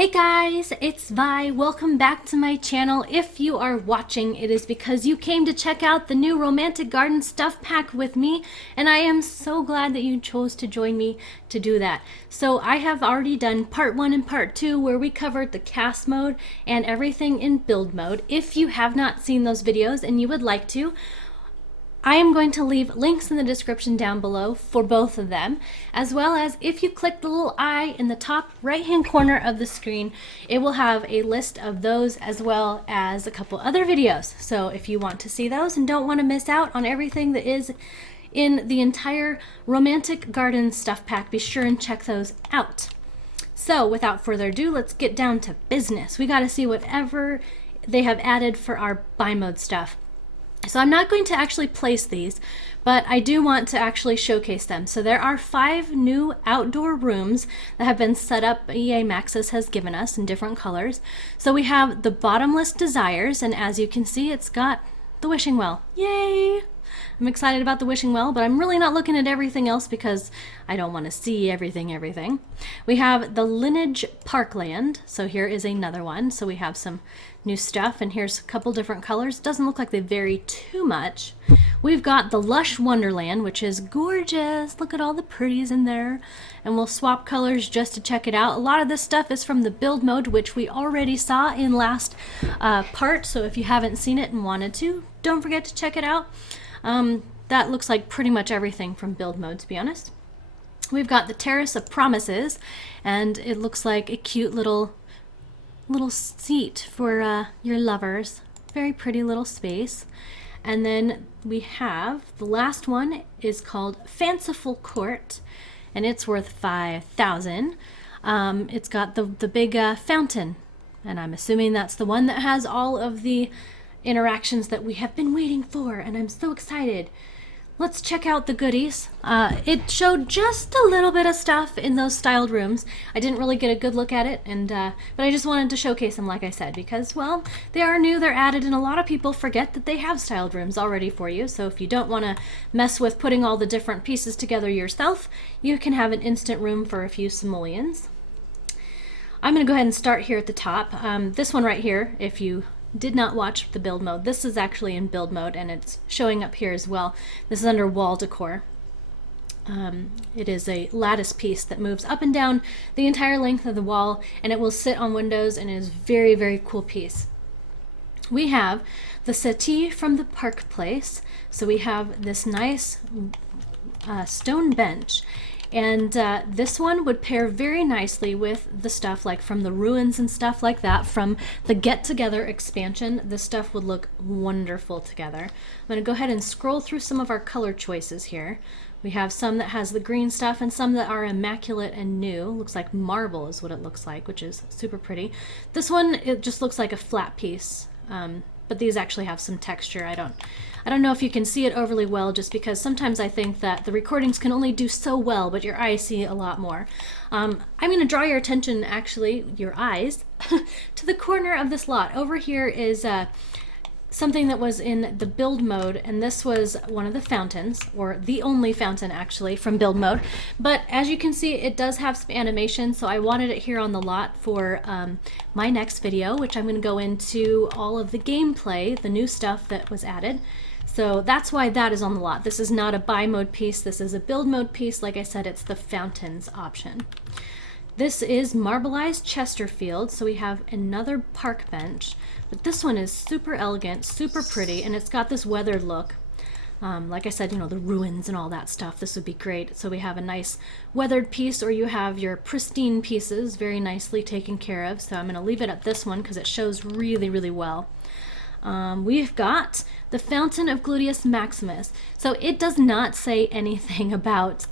Hey guys, it's Vi. Welcome back to my channel. If you are watching, it is because you came to check out the new Romantic Garden stuff pack with me, and I am so glad that you chose to join me to do that. So I have already done part 1 and part 2 where we covered the cast mode and everything in build mode. If you have not seen those videos and you would like to, I am going to leave links in the description down below for both of them, as well as if you click the little eye in the top right hand corner of the screen, it will have a list of those as well as a couple other videos. So if you want to see those and don't want to miss out on everything that is in the entire Romantic Garden stuff pack, be sure and check those out. So without further ado, let's get down to business. We got to see whatever they have added for our buy mode stuff. So I'm not going to actually place these, but I do want to actually showcase them. So there are 5 new outdoor rooms that have been set up, EA Maxis has given us in different colors. So we have the Bottomless Desires, and as you can see, it's got the wishing well. Yay! I'm excited about the wishing well, but I'm really not looking at everything else because I don't want to see everything. We have the Lineage Parkland. So here is another one. So we have some new stuff, and here's a couple different colors. Doesn't look like they vary too much. We've got the Lush Wonderland, which is gorgeous. Look at all the pretties in there. And we'll swap colors just to check it out. A lot of this stuff is from the build mode, which we already saw in last part. So if you haven't seen it and wanted to, don't forget to check it out. That looks like pretty much everything from build mode, to be honest. We've got the Terrace of Promises, and it looks like a cute little seat for your lovers. Very pretty little space. And then we have the last one is called Fanciful Court, and it's worth 5,000. It's got the big fountain, and I'm assuming that's the one that has all of the interactions that we have been waiting for, and I'm so excited. Let's check out the goodies. It showed just a little bit of stuff in those styled rooms. I didn't really get a good look at it, and but I just wanted to showcase them, like I said, because, well, they are new, they're added, and a lot of people forget that they have styled rooms already for you. So if you don't want to mess with putting all the different pieces together yourself, you can have an instant room for a few simoleons. I'm going to go ahead and start here at the top. This one right here, if you did not watch the build mode, this is actually in build mode, and it's showing up here as well. This is under wall decor. It is a lattice piece that moves up and down the entire length of the wall, and it will sit on windows, and it is very, very cool piece. We have the settee from the Park Place. So we have this nice stone bench. And this one would pair very nicely with the stuff like from the ruins and stuff like that from the Get Together expansion. This stuff would look wonderful together. I'm going to go ahead and scroll through some of our color choices here. We have some that has the green stuff and some that are immaculate and new. Looks like marble is what it looks like, which is super pretty. This one, it just looks like a flat piece. But these actually have some texture. I don't know if you can see it overly well, just because sometimes I think that the recordings can only do so well, but your eyes see a lot more. I'm going to draw your attention, actually, your eyes, to the corner of this lot. Over here is something that was in the build mode, and this was one of the fountains, or the only fountain actually from build mode. But as you can see, it does have some animation, so I wanted it here on the lot for my next video, which I'm going to go into all of the gameplay, the new stuff that was added. So that's why that is on the lot. This is not a buy mode piece, this is a build mode piece. Like I said, it's the fountains option. This is Marbleized Chesterfield, so we have another park bench, but this one is super elegant, super pretty, and it's got this weathered look. Like I said, you know, the ruins and all that stuff, this would be great. So we have a nice weathered piece, or you have your pristine pieces very nicely taken care of. So I'm going to leave it at this one because it shows really, really well. We've got the Fountain of Gluteus Maximus. So it does not say anything about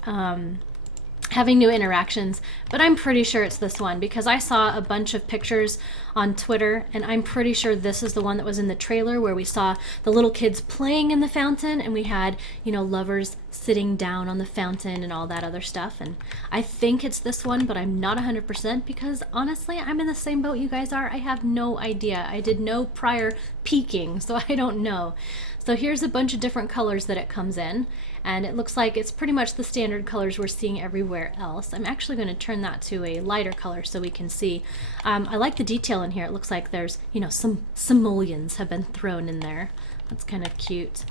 having new interactions, but I'm pretty sure it's this one because I saw a bunch of pictures on Twitter, and I'm pretty sure this is the one that was in the trailer where we saw the little kids playing in the fountain, and we had, you know, lovers sitting down on the fountain and all that other stuff. And I think it's this one, but I'm not 100% because honestly, I'm in the same boat you guys are. I have no idea. I did no prior peeking, so I don't know. So here's a bunch of different colors that it comes in, and it looks like it's pretty much the standard colors we're seeing everywhere else. I'm actually going to turn that to a lighter color so we can see. I like the detail in here. It looks like there's, you know, some simoleons have been thrown in there. That's kind of cute.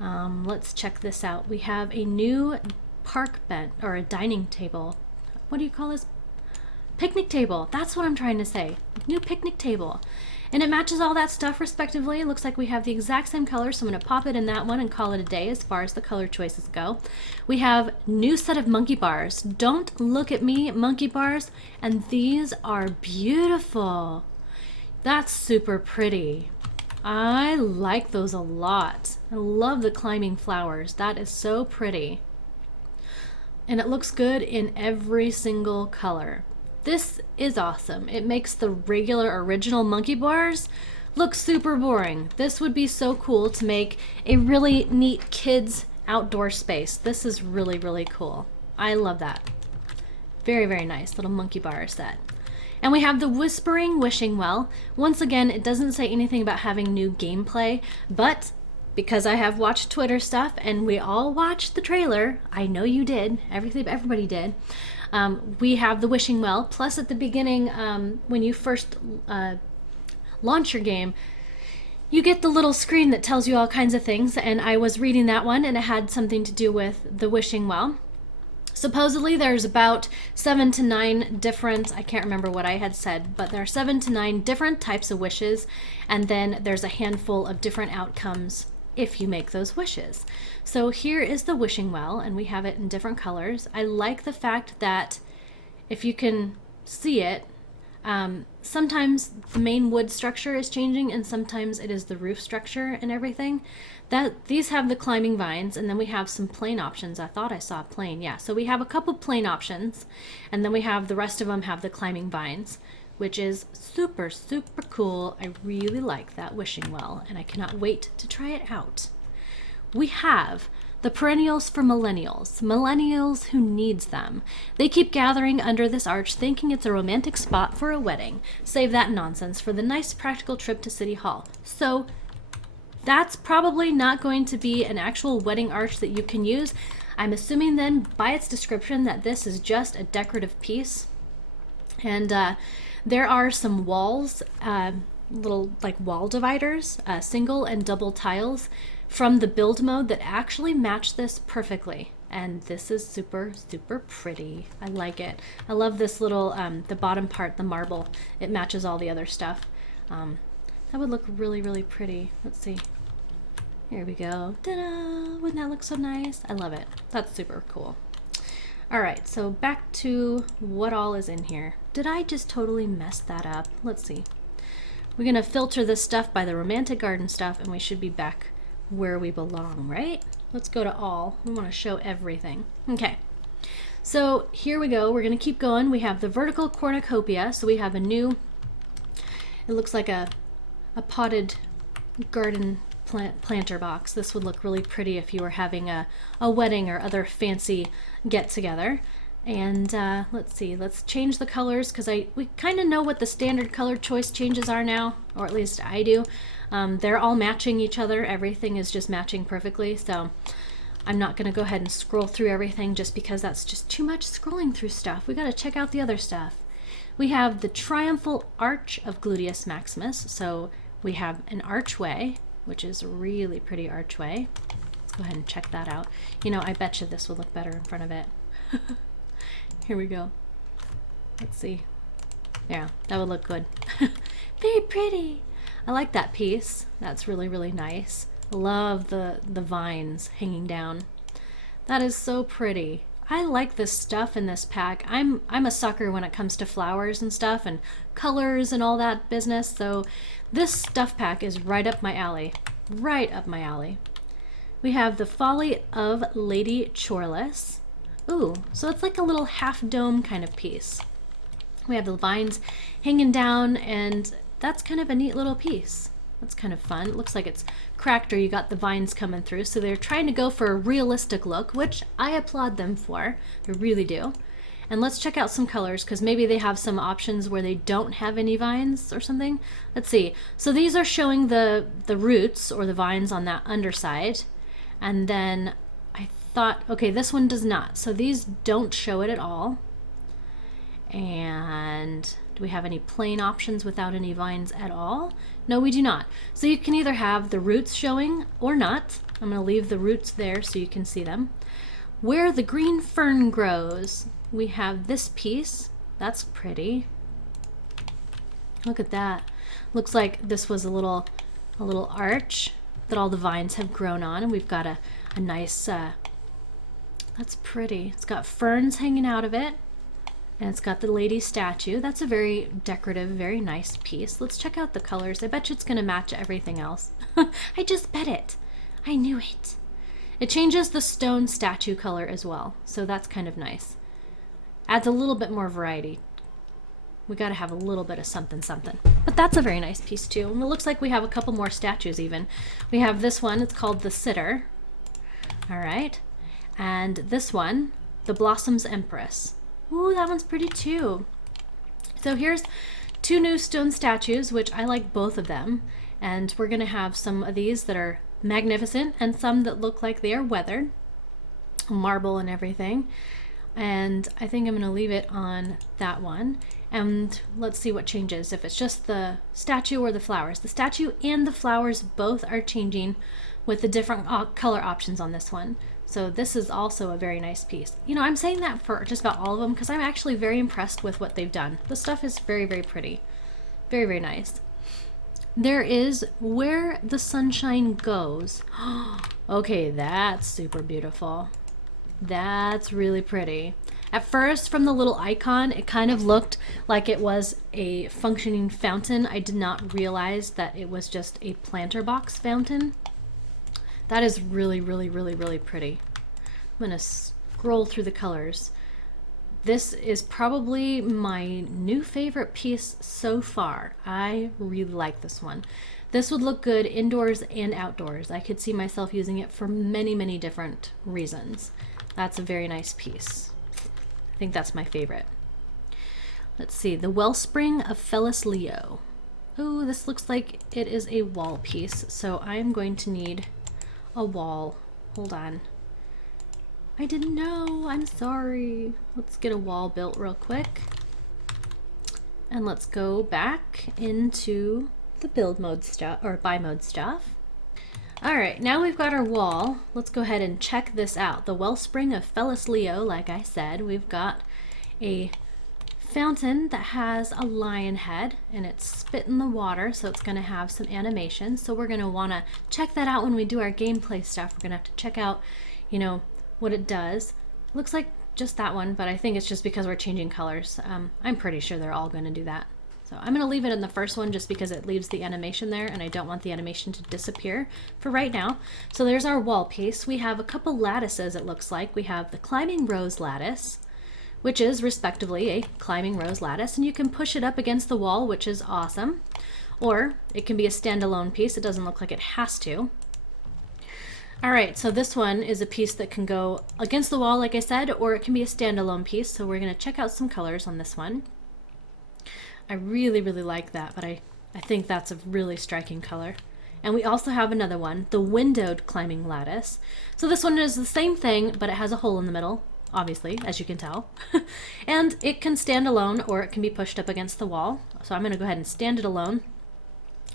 Let's check this out. We have a new park bench, or a dining table. What do you call this? Picnic table. That's what I'm trying to say. New picnic table. And it matches all that stuff respectively. It looks like we have the exact same color, so I'm going to pop it in that one and call it a day as far as the color choices go. We have new set of monkey bars. Don't look at me, monkey bars. And these are beautiful. That's super pretty. I like those a lot. I love the climbing flowers. That is so pretty. And it looks good in every single color. This is awesome. It makes the regular original monkey bars look super boring. This would be so cool to make a really neat kids outdoor space. This is really, really cool. I love that. Very, very nice little monkey bar set. And we have the Whispering Wishing Well. Once again, it doesn't say anything about having new gameplay, but because I have watched Twitter stuff and we all watched the trailer, I know you did, everybody did, we have the Wishing Well, plus at the beginning, when you first launch your game, you get the little screen that tells you all kinds of things, and I was reading that one and it had something to do with the Wishing Well. Supposedly there's about 7 to 9 different, I can't remember what I had said, but there are 7 to 9 different types of wishes, and then there's a handful of different outcomes if you make those wishes. So here is the Wishing Well, and we have it in different colors. I like the fact that if you can see it, sometimes the main wood structure is changing and sometimes it is the roof structure and everything. These have the climbing vines, and then we have some plain options. I thought I saw plain, yeah. So we have a couple plain options, and then we have the rest of them have the climbing vines, which is super, super cool. I really like that Wishing Well, and I cannot wait to try it out. We have the perennials for millennials who needs them. They keep gathering under this arch thinking it's a romantic spot for a wedding. Save that nonsense for the nice practical trip to City Hall. So that's probably not going to be an actual wedding arch that you can use. I'm assuming then by its description that this is just a decorative piece. And there are some walls, little like wall dividers, single and double tiles from the build mode that actually match this perfectly. And this is super, super pretty. I like it. I love this little, the bottom part, the marble. It matches all the other stuff. That would look really, really pretty. Let's see. Here we go. Ta-da! Wouldn't that look so nice? I love it. That's super cool. All right, so back to what all is in here. Did I just totally mess that up? Let's see. We're gonna filter this stuff by the Romantic Garden stuff, and we should be back where we belong, right? Let's go to all. We want to show everything. Okay, so here we go. We're gonna keep going. We have the vertical cornucopia. So we have a new, it looks like a potted garden planter box. This would look really pretty if you were having a wedding or other fancy get together. And let's see, let's change the colors because we kind of know what the standard color choice changes are now, or at least I do. They're all matching each other. Everything is just matching perfectly. So I'm not going to go ahead and scroll through everything just because that's just too much scrolling through stuff. We got to check out the other stuff. We have the Triumphal Arch of Gluteus Maximus. So we have an archway, which is a really pretty archway. Let's go ahead and check that out. You know, I bet you this would look better in front of it. Here we go. Let's see. Yeah, that would look good. Very pretty. I like that piece. That's really, really nice. Love the vines hanging down. That is so pretty. I like this stuff in this pack. I'm a sucker when it comes to flowers and stuff and colors and all that business. So this stuff pack is right up my alley. Right up my alley. We have the Folly of Lady Chorless. Ooh, so it's like a little half dome kind of piece. We have the vines hanging down, and that's kind of a neat little piece. That's kind of fun. It looks like it's cracked or you got the vines coming through. So they're trying to go for a realistic look, which I applaud them for. I really do. And let's check out some colors because maybe they have some options where they don't have any vines or something. Let's see. So these are showing the roots or the vines on that underside. And then I thought, okay, this one does not. So these don't show it at all. And do we have any plain options without any vines at all? No, we do not. So you can either have the roots showing or not. I'm going to leave the roots there so you can see them. Where the green fern grows, we have this piece. That's pretty. Look at that. Looks like this was a little arch that all the vines have grown on, and we've got a nice, that's pretty. It's got ferns hanging out of it, and it's got the lady statue. That's a very decorative, very nice piece. Let's check out the colors. I bet you it's going to match everything else. I just bet it. I knew it. It changes the stone statue color as well, so that's kind of nice. Adds a little bit more variety. We got to have a little bit of something something. But that's a very nice piece too. And it looks like we have a couple more statues even. We have this one, it's called the Sitter. All right. And this one, the Blossoms Empress. Ooh, that one's pretty too. So here's two new stone statues, which I like both of them. And we're going to have some of these that are magnificent and some that look like they are weathered. Marble and everything. And I think I'm going to leave it on that one. And let's see what changes, if it's just the statue or the flowers. The statue and the flowers both are changing with the different color options on this one. So this is also a very nice piece. You know, I'm saying that for just about all of them because I'm actually very impressed with what they've done. The stuff is very, very pretty. Very, very nice. There is Where the Sunshine Goes. Okay, that's super beautiful. That's really pretty. At first, from the little icon, it kind of looked like it was a functioning fountain. I did not realize that it was just a planter box fountain. That is really, really, really, really pretty. I'm gonna scroll through the colors. This is probably my new favorite piece so far. I really like this one. This would look good indoors and outdoors. I could see myself using it for many, many different reasons. That's a very nice piece. I think that's my favorite. Let's see, the Wellspring of Felis Leo. Oh, this looks like it is a wall piece, so I'm going to need a wall. Hold on. I didn't know, I'm sorry. Let's get a wall built real quick. And let's go back into the build mode stuff, or buy mode stuff. All right, now we've got our wall. Let's go ahead and check this out. The Wellspring of Felis Leo, like I said, we've got a fountain that has a lion head and it's spit in the water, so it's going to have some animation. So we're going to want to check that out when we do our gameplay stuff. We're going to have to check out, you know, what it does. Looks like just that one, but I think it's just because we're changing colors. I'm pretty sure they're all going to do that. So I'm going to leave it in the first one just because it leaves the animation there and I don't want the animation to disappear for right now. So there's our wall piece. We have a couple lattices, it looks like. We have the Climbing Rose lattice, which is respectively a climbing rose lattice, and you can push it up against the wall, which is awesome. Or it can be a standalone piece. It doesn't look like it has to. All right, so this one is a piece that can go against the wall, like I said, or it can be a standalone piece. So we're going to check out some colors on this one. I really, really like that, but I think that's a really striking color. And we also have another one, the Windowed Climbing Lattice. So this one is the same thing, but it has a hole in the middle, obviously, as you can tell. And it can stand alone, or it can be pushed up against the wall. So I'm going to go ahead and stand it alone,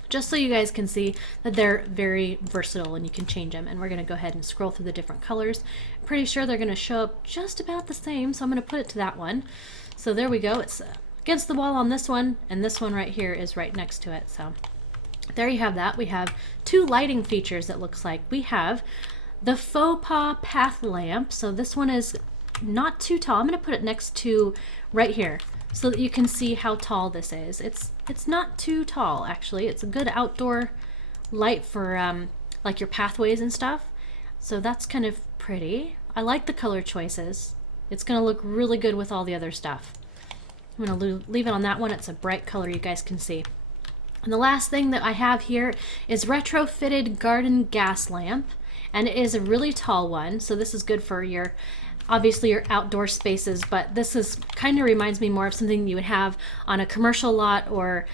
just so you guys can see that they're very versatile and you can change them. And we're going to go ahead and scroll through the different colors. I'm pretty sure they're going to show up just about the same, so I'm going to put it to that one. So there we go. It's against the wall on this one, and this one right here is right next to it. So there you have that. We have two lighting features, it looks like. We have the Faux Pas Path Lamp. So this one is not too tall. I'm going to put it next to right here so that you can see how tall this is. It's not too tall, actually. It's a good outdoor light for like your pathways and stuff. So that's kind of pretty. I like the color choices. It's going to look really good with all the other stuff. I'm going to leave it on that one. It's a bright color you guys can see. And the last thing that I have here is Retrofitted Garden Gas Lamp. and it is a really tall one. So this is good for your, obviously your outdoor spaces, but this is kind of reminds me more of something you would have on a commercial lot or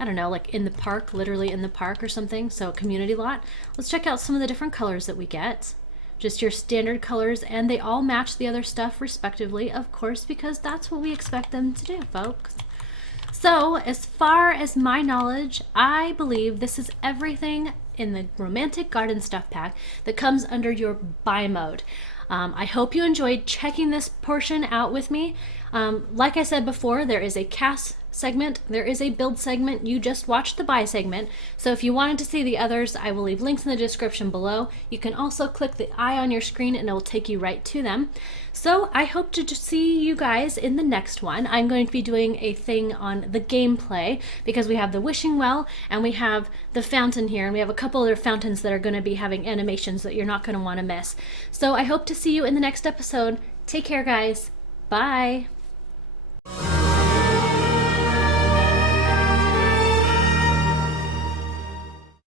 I don't know, like in the park, literally in the park or something. So community lot. Let's check out some of the different colors that we get. Just your standard colors, and they all match the other stuff respectively, of course, because that's what we expect them to do, folks. So as far as my knowledge, I believe this is everything in the Romantic Garden Stuff Pack that comes under your buy mode. I hope you enjoyed checking this portion out with me. Like I said before, there is a cast segment, there is a build segment, you just watched the buy segment. So if you wanted to see the others, I will leave links in the description below. You can also click the eye on your screen and it will take you right to them. So I hope to just see you guys in the next one. I'm going to be doing a thing on the gameplay because we have the wishing well and we have the fountain here, and we have a couple other fountains that are going to be having animations that you're not going to want to miss. So I hope to see you in the next episode. Take care, guys. Bye.